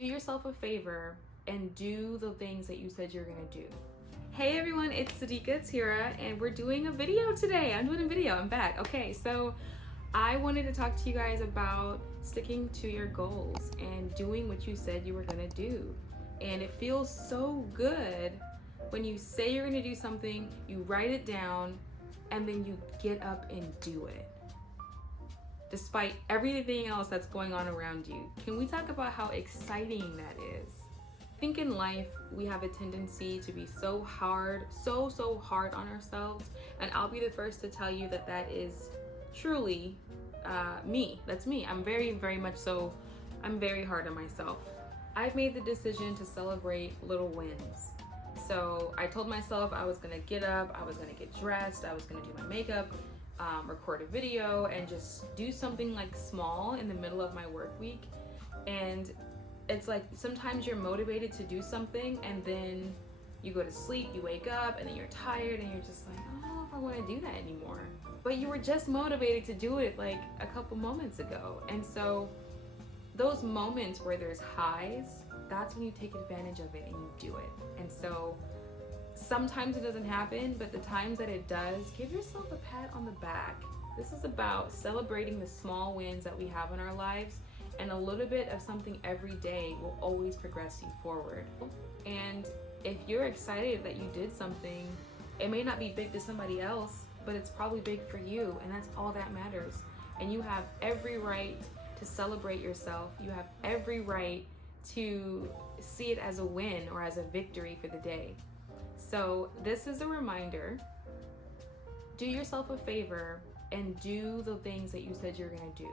Do yourself a favor and do the things that you said you're gonna do. Hey everyone, it's Sadiqa Tira and we're doing a video today. I'm back. Okay, so I wanted to talk to you guys about sticking to your goals and doing what you said you were gonna do. And it feels so good when you say you're gonna do something, you write it down, and then you get up and do it despite everything else that's going on around you. Can we talk about how exciting that is? I think in life, we have a tendency to be so hard, so hard on ourselves. And I'll be the first to tell you that that is truly me. That's me. I'm very much so, I'm very hard on myself. I've made the decision to celebrate little wins. So I told myself I was gonna get up, I was gonna get dressed, I was gonna do my makeup, record a video, and just do something like small in the middle of my work week. And it's like sometimes you're motivated to do something and then you go to sleep, you wake up, and then you're tired and you're just like, I don't know if I want to do that anymore. But you were just motivated to do it like a couple moments ago. And so those moments where there's highs, that's when you take advantage of it and you do it. And so sometimes it doesn't happen, but the times that it does, give yourself a pat on the back. This is about celebrating the small wins that we have in our lives, and a little bit of something every day will always progress you forward. And if you're excited that you did something, it may not be big to somebody else, but it's probably big for you, and that's all that matters. And you have every right to celebrate yourself. You have every right to see it as a win or as a victory for the day. So this is a reminder. Do yourself a favor and do the things that you said you're gonna do.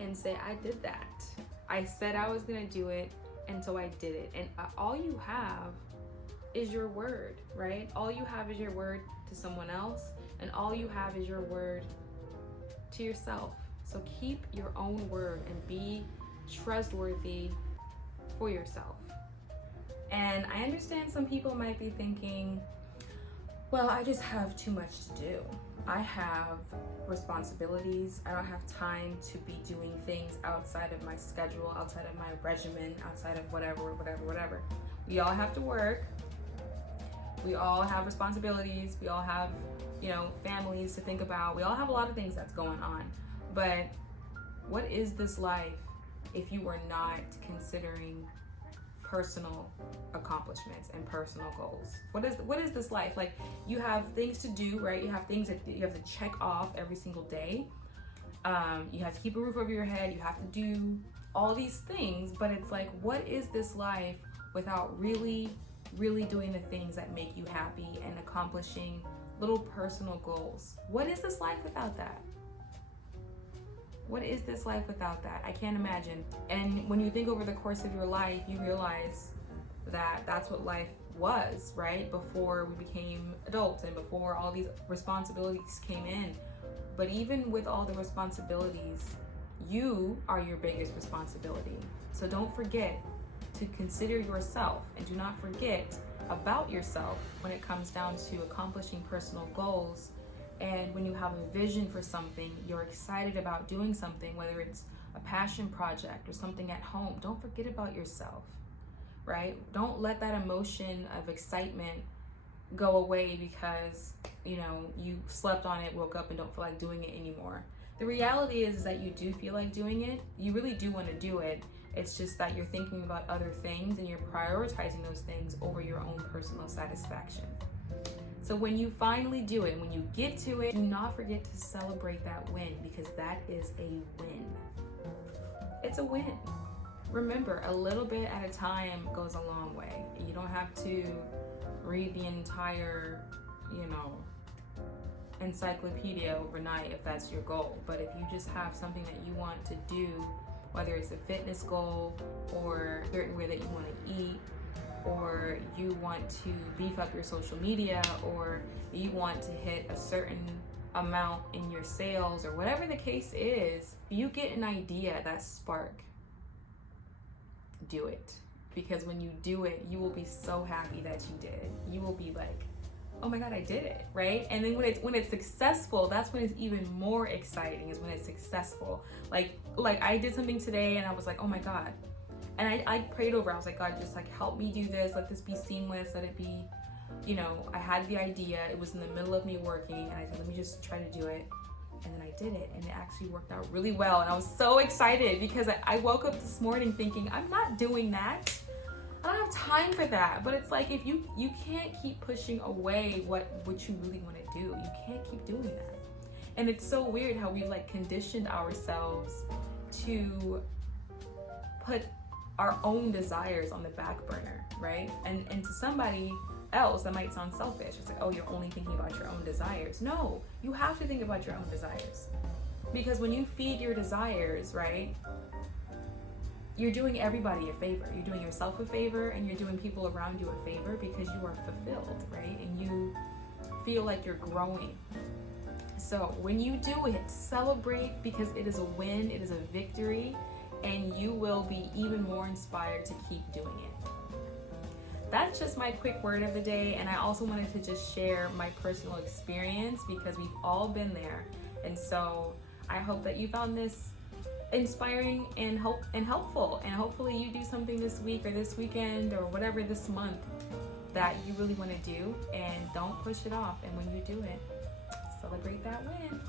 And say, I did that. I said I was gonna do it, and so I did it. And all you have is your word, right? All you have is your word to someone else, and all you have is your word to yourself. So keep your own word and be trustworthy for yourself. And I understand some people might be thinking, well, I just have too much to do. I have responsibilities. I don't have time to be doing things outside of my schedule, outside of my regimen, outside of whatever. We all have to work. We all have responsibilities. We all have, families to think about. We all have a lot of things that's going on. But what is this life if you are not considering personal accomplishments and personal goals? What is this life? Like, you have things to do, right? You have things that you have to check off every single day. You have to keep a roof over your head. You have to do all these things, but it's like, what is this life without really doing the things that make you happy and accomplishing little personal goals? What is this life without that? What is this life without that? I can't imagine. And when you think over the course of your life, you realize that that's what life was, right? Before we became adults and before all these responsibilities came in. But even with all the responsibilities, you are your biggest responsibility. So don't forget to consider yourself, and do not forget about yourself when it comes down to accomplishing personal goals. And when you have a vision for something, you're excited about doing something, whether it's a passion project or something at home, don't forget about yourself, right? Don't let that emotion of excitement go away because, you slept on it, woke up, and don't feel like doing it anymore. The reality is that you do feel like doing it. You really do want to do it. It's just that you're thinking about other things and you're prioritizing those things over your own personal satisfaction. So when you finally do it, when you get to it, do not forget to celebrate that win, because that is a win. It's a win. Remember, a little bit at a time goes a long way. You don't have to read the entire, encyclopedia overnight if that's your goal. But if you just have something that you want to do, whether it's a fitness goal or a certain way that you want to eat, or you want to beef up your social media, or you want to hit a certain amount in your sales, or whatever the case is, you get an idea, that spark, do it. Because when you do it, you will be so happy that you did it. You will be like, oh my God, I did it, right? And then when it's successful, that's when it's even more exciting, is when it's successful. Like I did something today and I was like, oh my God, And I prayed over. I was like, God, just like help me do this. Let this be seamless. Let it be, you know, I had the idea. It was in the middle of me working, and I said, let me just try to do it. And then I did it, and it actually worked out really well. And I was so excited because I woke up this morning thinking, I'm not doing that. I don't have time for that. But it's like, if you can't keep pushing away what you really want to do. You can't keep doing that. And it's so weird how we've like conditioned ourselves to put our own desires on the back burner, right? And to somebody else that might sound selfish. It's like, oh, you're only thinking about your own desires. No, you have to think about your own desires. Because when you feed your desires, right, you're doing everybody a favor. You're doing yourself a favor, and you're doing people around you a favor, because you are fulfilled, right? And you feel like you're growing. So when you do it, celebrate, because it is a win, it is a victory, and you will be even more inspired to keep doing it. That's just my quick word of the day, and I also wanted to just share my personal experience, because we've all been there. And so I hope that you found this inspiring and helpful, and hopefully you do something this week or this weekend or whatever this month that you really want to do, and don't push it off. And when you do it, celebrate that win.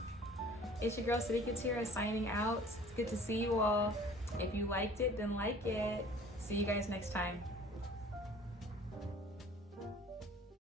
It's your girl Sadiqa Tira signing out. It's good to see you all. If you liked it, then like it. See you guys next time.